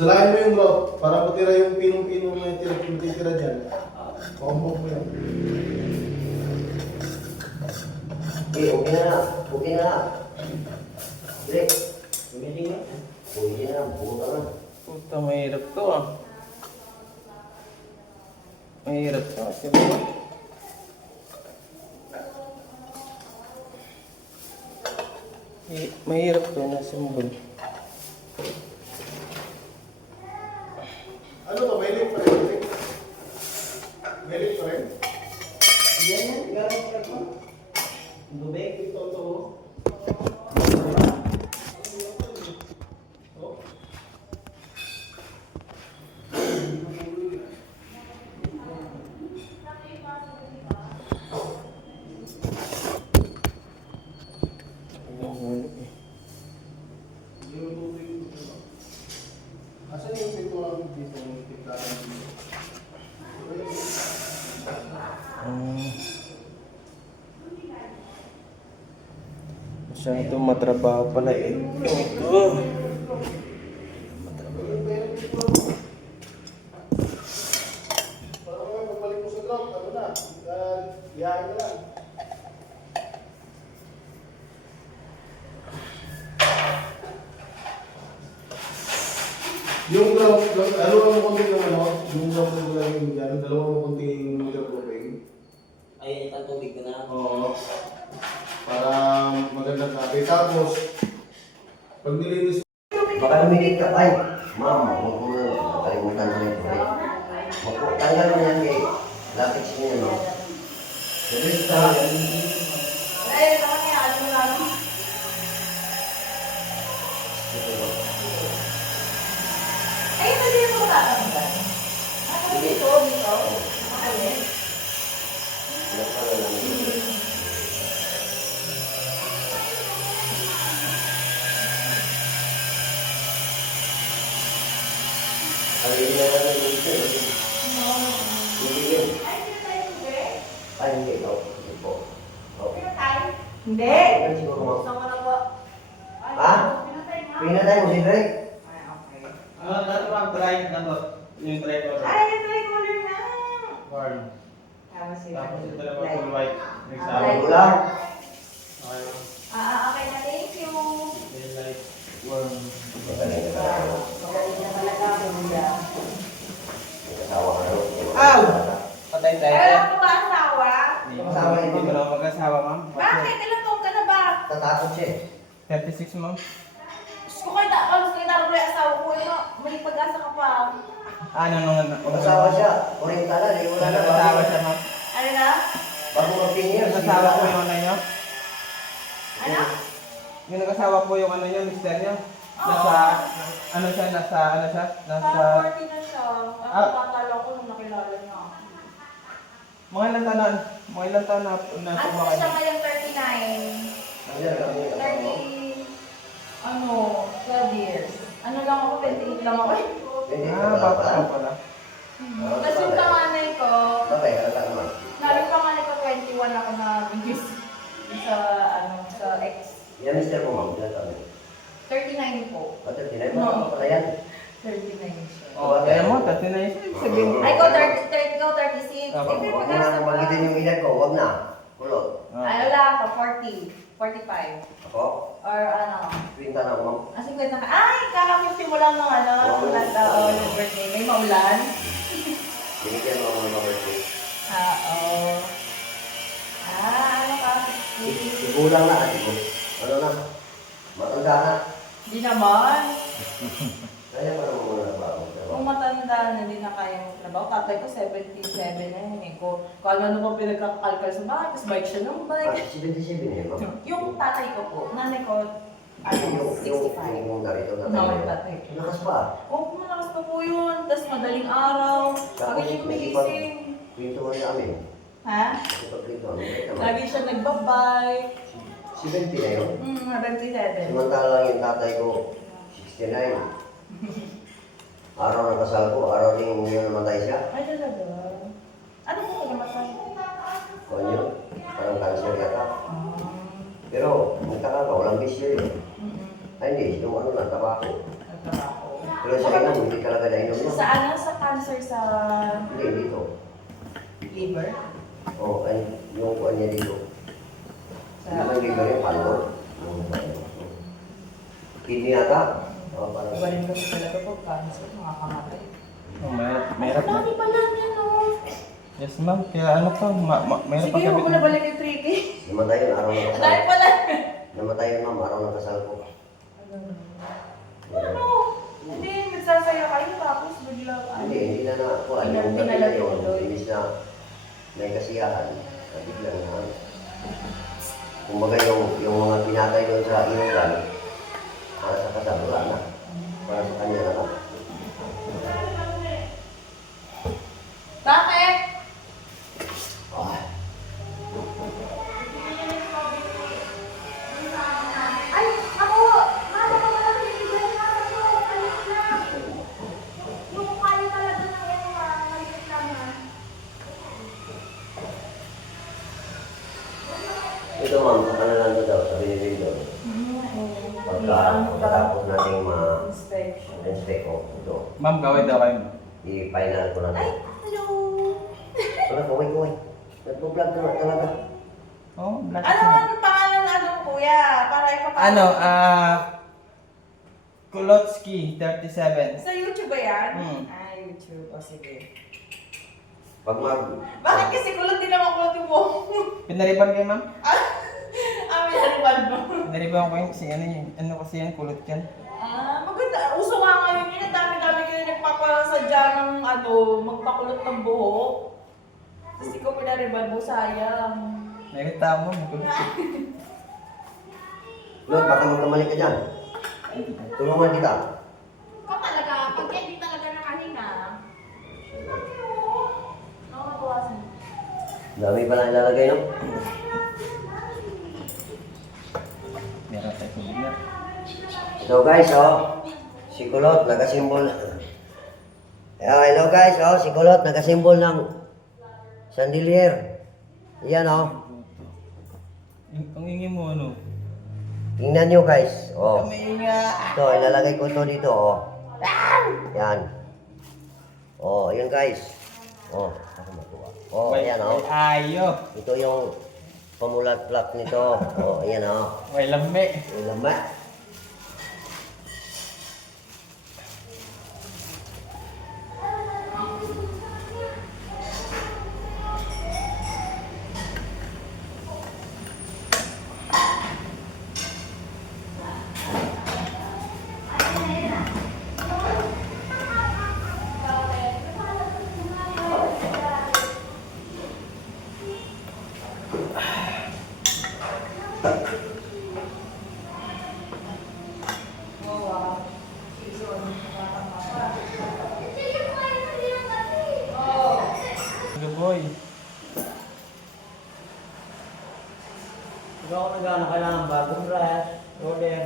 Salahin mo yung grout para matira yung pinong-pinong na titira dyan. Combo mo yan. Okay na. Okay na. Dire. Gumiling na. Okay na. Buka na. Puta, mahirap to ah. Mahirap to. Sige. Mahirap to na symbol. Ano to? May link pa rin? May link pa rin? Yan yan. Gamit ka po. Dubek. Ito to. Asan yung pintura mo dito? Masyado matrabaho pala eh. Para kami pagbalik mo sa ground, ano na? Iyahin na lang. Yung ground, dalawa mo konting yung ano, yung ground mo lang yung dyan, dalawa mo konting waterproofing. Ay, itang tubig ko na. Oo. Para magandang tabi. Tapos, pag nilinis Baka lumikit ka. Ay, ma'am, huwag mo na. Nakalimutan mo ito. Tanggal mo yan kay latex mo yan. Nabis ka. Ay, ito kanya, ano lang. Ay, hindi mo tatanggal. Ano dito, dito? Okay. Ang hindi na natin dito. Hindi yun. Ay, hindi na tayo tubig? Ay, hindi. Hindi po. Hindi na tayo? Hindi. Hindi siguro mo. Gusto mo na po. Ay, Ha? pinatay na. Pinatay mo si Dre. Ay, okay. Try na to. Yung try ko. Ay, ito yung color na. Warm. Tapos ito. Tapos ito naman Light. full white. Light. Wala. Okay. Okay na, thank you. Then light. Warm. Magaling ka talaga. Magaling na talaga ako niya. May asawa ka na. Ow! Patay tayo. Ay, wala ko ba asawa? Asawa niyo. Hindi mo na mag-asawa, ma'am. Bakit? Ilang taon ka na ba? Tatakot siya eh. 36, ma'am. Gusto ko kayo alas kayo naroon yung asawa ko. May pag-asa ka pa. Ano nung Mag-asawa siya. Oriental na. Wala na. Nag-asawa siya, ma'am. Ano na? Bago mag-10 years. Nag-asawa po yung ano nyo. Ano? Yung nag-asawa po yung ano nyo, mister nyo. Nasa, ano siya, nasa, Parang 40 na siya. Ako Ah. tatalo ko nung nakilala niya ako. mga ilang taon na, Ano na siya sumakay. ngayon 39? 30, ano, 12 years. Ano lang ako, 28 lang ako. Bata ka pala. Tapos yung panganay ko, Babay, halata naman. yung panganay ko 21 ako na bigis sa, sa ex. Yan, mister mo, ma'am. Yan kami. 39 po. Pati tinay mo. Pala yan. 39 siya. Oh, kaya mo, tati na yun. Sabihin. Ay, ko 30, ko 36. Ah, Eh, may Huwag mo pag-asa na pa. magitin yung edad ko. Huwag na. Kulot. Ano lang ako, 40, 45. Ako, Or ano, pinta na ako, ma'am. 50 ka. Ay, kaka-50 mo lang ng ano, last yung birthday. May maulan. Binigyan mo ako ng mga birthday. Oo. Ano ka? Igulang na, ate ko. Ano na? Matanda na. Hindi naman. Kaya pa naman muna nagbago. Kung matanda na, hindi na kaya magtrabaho. Tatay ko 77 na yun eh. Kung ano pa pinagkakalkal sa bahay, tapos bike siya ng bike. 77 eh, ma'am. Yung tatay ko po, nanay ko, ano, 65. Yung narito na Naman tatay. Lakas pa. Oo, malakas pa po yun. Tapos madaling araw. Lagi siya gumigising. Pinto mo niya amin. Ha? Ipag-pinto. Ano naman? Lagi siya nagbabike. 70 na yun. 77. Samantala lang yung tatay ko, 69. Araw ng kasal ko, araw din yung namatay siya. Ay, talaga. Ano po kayo namatay? Kung yun, parang cancer yata. Pero, magtaka ka, walang bisyo yun. Ay hindi, yung ano lang, tabako. Nagtrabaho. Pero sa inom, hindi talaga nainom mo. Sa ano? Sa cancer sa Hindi, dito. liver? Oo, ay, yung kuha niya dito. Sa... Hindi man liver yung palo. Kidney ata. Oo, parang. Iba rin kasi talaga pag cancer, makakamatay. Oh, mayroon na. Dati pa lang yan, oh. Yes, ma'am. Kaya ano pa, mayroon Sige, pa huwag kami. ko na balik yung tricky. Namatay yun, araw ng kasal. Dahil pala. Namatay yun, ma'am, araw ng kasal ko. Ano? Hindi, magsasaya kayo tapos bigla Hindi na ako. Ano yung gabi na yun, inis na may kasiyahan. Biglang na. Kumbaga yung mga pinatay doon sa inugan, para sa kasal, wala na. Para sa kanya na lang. Bakit? Ah, Ay, ako! Mama ko pala pinigyan na ako. Alis na. Yung kaya talaga ng maliit lang ha. ito ma'am, sa kanalan ko daw, sabi ni Victor. Pagkatapos natin Inspection. ma-inspect ko, ito, Ma'am, gawin daw kayo. i-final ko na Ay, ito. hello! Wala, kaway. Nagpo-vlog ka na talaga. Oh, black. Ano ang pangalan na ano, kuya? Para ipapakita. Ano, Kulotsky, 37. Sa YouTube ba yan? Hmm. Ah, YouTube. O, sige. Pag Bakit kasi kulot din naman kulot yung buhok mo? Pinariban kayo, ma'am? Ah, may hariban mo. Pinariban ko yun kasi ano kasi yan, kulot yan. Ah, maganda. Uso nga ngayon yun. Ang dami-dami kayo nagpapasadya ng ano, magpakulot ng buhok. Tapos ikaw pinariban mo, sayang. May tao mo, may kulot ka. Lord, baka magkamali ka dyan. Tulungan kita. Ikaw talaga, pag hindi talaga nakahinga. Nakakawasan. Dami pa lang ilalagay, no? Meron tayo sa bigla. So guys, si Kulot nagasimbol. Hello guys, si Kulot nagasimbol ng chandelier. Yan, Ang ingi mo, ano? Tingnan nyo guys. Kami nga. Ito, ilalagay ko ito dito, Yan. Yun guys. Ako matuwa. Ayan, Ayo. Ito yung pamulat plak nito. Ayan, May lami. Lama. Good boy. Ikaw ako nagana kailangan bagong brush, roller.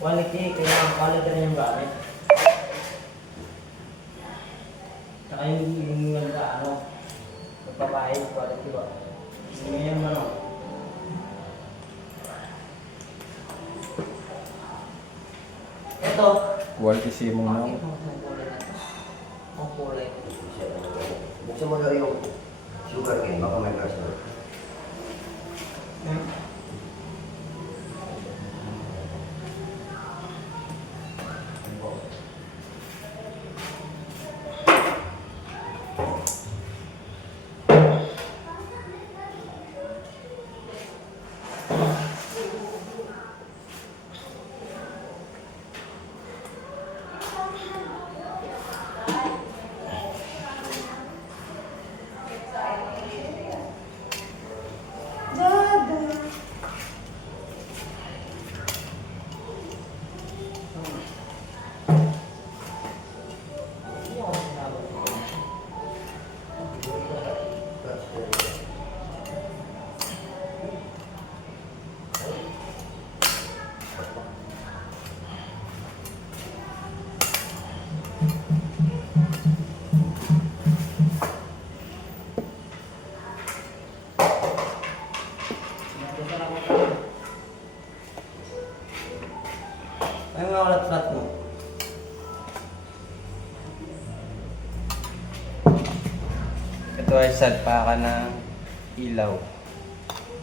Quality, kailangan quality rin yung gamit. Saka yung magpapahid, quality ba? Ganyan mo, no? Ito. Quality si mo na. Ang kulay. Buksan mo daw yung sugar cane, baka may gas na. nga ulat-ulat mo? Ito ay salpakan ng ilaw.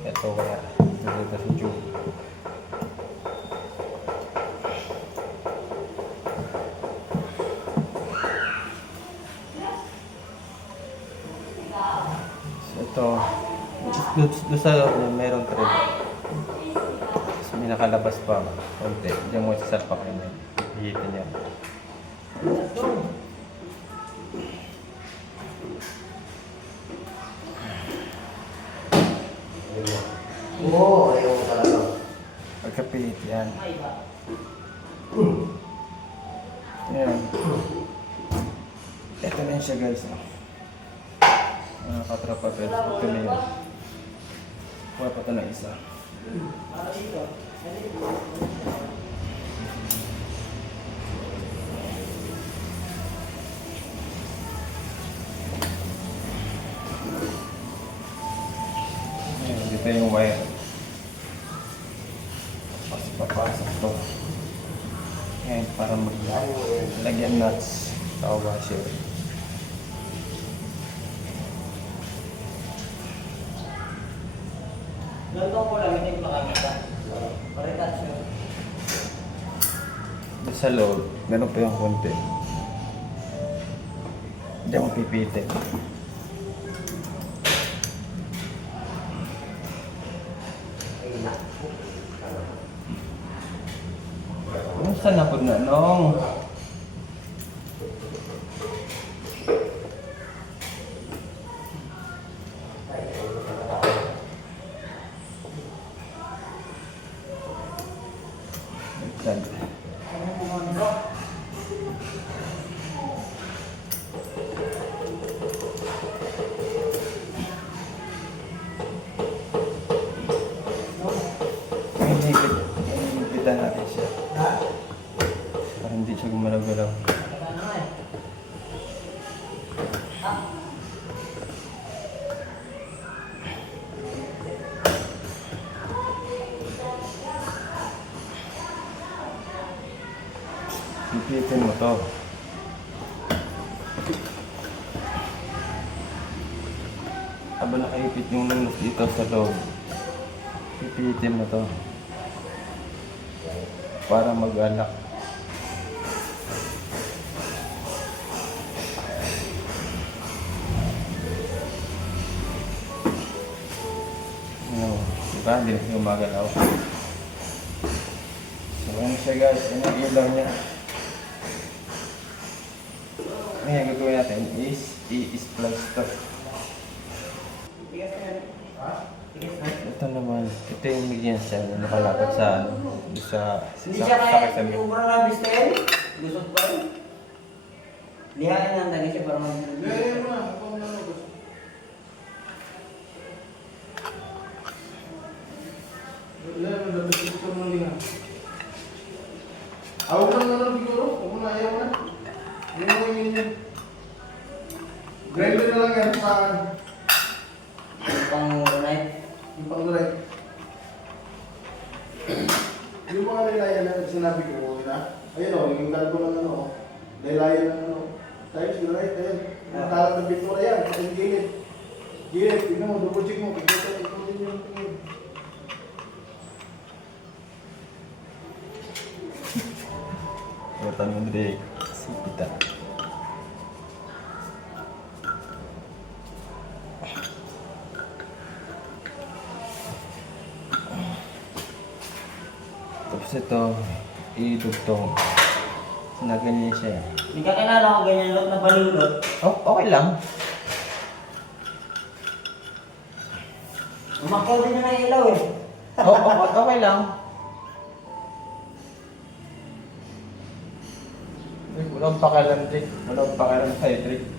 Ito kaya. Ito si Joe. So ito. Doon sa merong thread. So may nakalabas pa. Konti. Diyan mo sasalpakan niya. Hihitin niya. Oo, ayaw mo talaga. Pagkapilit yan. Ayan. Ito na yun siya guys. Mga katrapa guys. Ito na yun. Kuha pa ito na isa. Ayan, dito yung wire. Tapos papasok ito. Ayan, para maglagyan nuts sa washer. Ganito ko lang, hindi ko nakakita. Pare-touch yun. Doon sa loob, meron pa yung konti. Diyan mo pipitin. Saan na po na nung? Higpitan natin siya. Para hindi siya gumalaw-galaw. Hipitin mo to. Habang nakahipit yung nangos dito sa loob, hipitin mo to. Para mag-alak. Diba? Hindi na siya gumagalaw. So, ano siya guys? Ano yung ilaw niya? Ngayon, gagawin natin is i-splice to. Ito naman, ito yung bigyan siya na nakalapad sa Hindi siya kaya kasami. yung parang labis na yun. Lusot pa yun. Lihain lang tagi siya para Gaya mo na. Ako mo na. Wala mo na. Gusto mo na. Ako na naman siguro. Ako na ayaw na. Ano mo yung yun? Grinder na lang yan sa akin. pang night. Yung pang-right. Yung mga laylayan na sinabi ko na, ayun o, yung galbo ng ano, laylayan ng ano, tayo si right, ayun. Yung kalat ng bitura yan, sa yung gilid. Gilid, tignan mo, double check mo, tignan din yung tingin. Ito mo Drake, sipita. Tapos ito, idugtong. Na ganyan siya. Hindi ka kilala ko ganyan lot na balulot. Oh, okay lang. Umakyaw din na ng ilaw eh. Oh, okay lang. Walang pakalan, Drake. Walang pakalan sa'yo, Drake.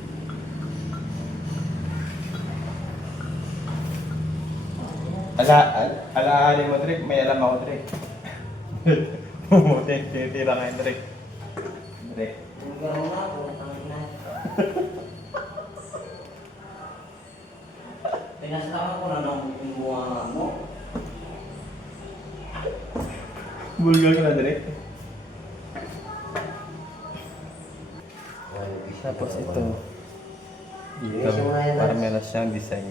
Alaanin mo, Drake. May alam ako, Drake. Bumuti, titira ka yung Drake. Drake. Gano'n na ako. Pinaslakan ko na ng bunga mo. Bulgar ka na, Drake. Tapos ito. Dito. Linisin mo na yan, Para Lance. meron siyang design.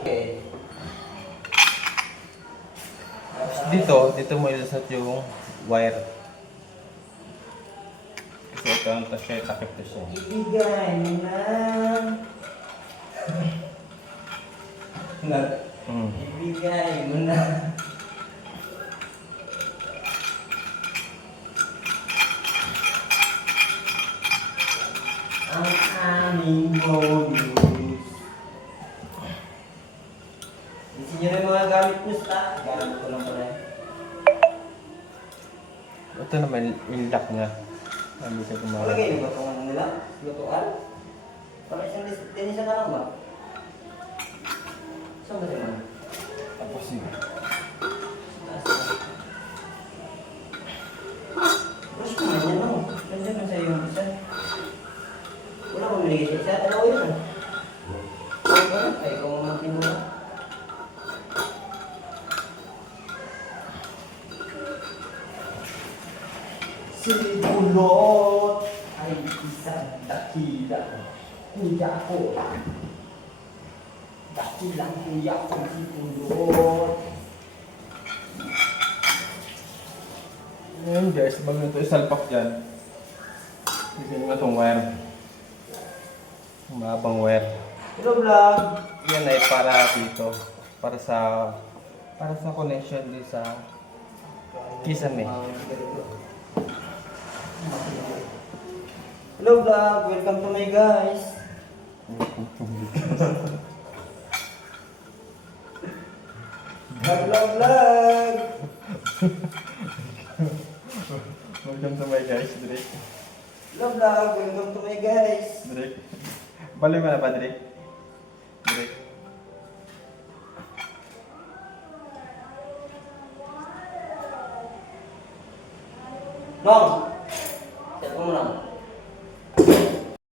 Okay. Dito mo ilusot yung wire. Kasi ito ang siya, takip to siya. Ibigay mo na. Nag. Ibigay mo na. Ang aming bonus. Isin nyo na yung mga gamit nyo sa gamit ko lang pala. Ito naman yung lock niya. Hindi siya gumawa. Wala kayo ba itong ano nila? Lutuan? Para isang tinisa na lang ba? Saan ba siya man? Tapos yun. Brush ko man yan, no? Nandiyan na sa'yo yung isa. Wala akong binigay sa isa. Dalawa yun, ah. Ay, ikaw naman tinula. Si Pulot ay isang dakila. Kuya ko. Dakilang kuya ko si Pulot. Ngayon guys, bago ito isalpak dyan. Bigyan mo itong wire. Mahabang wire. Hello, vlog! Yan ay para dito. Para sa connection din sa kisame. Hello, vlog! Welcome to my guys! Vlog, vlog, vlog! Welcome to my guys, Drake. Hello, vlog! Welcome to my guys! Drake. Balik mo na ba, Drake? Drake. Nong! Set mo muna.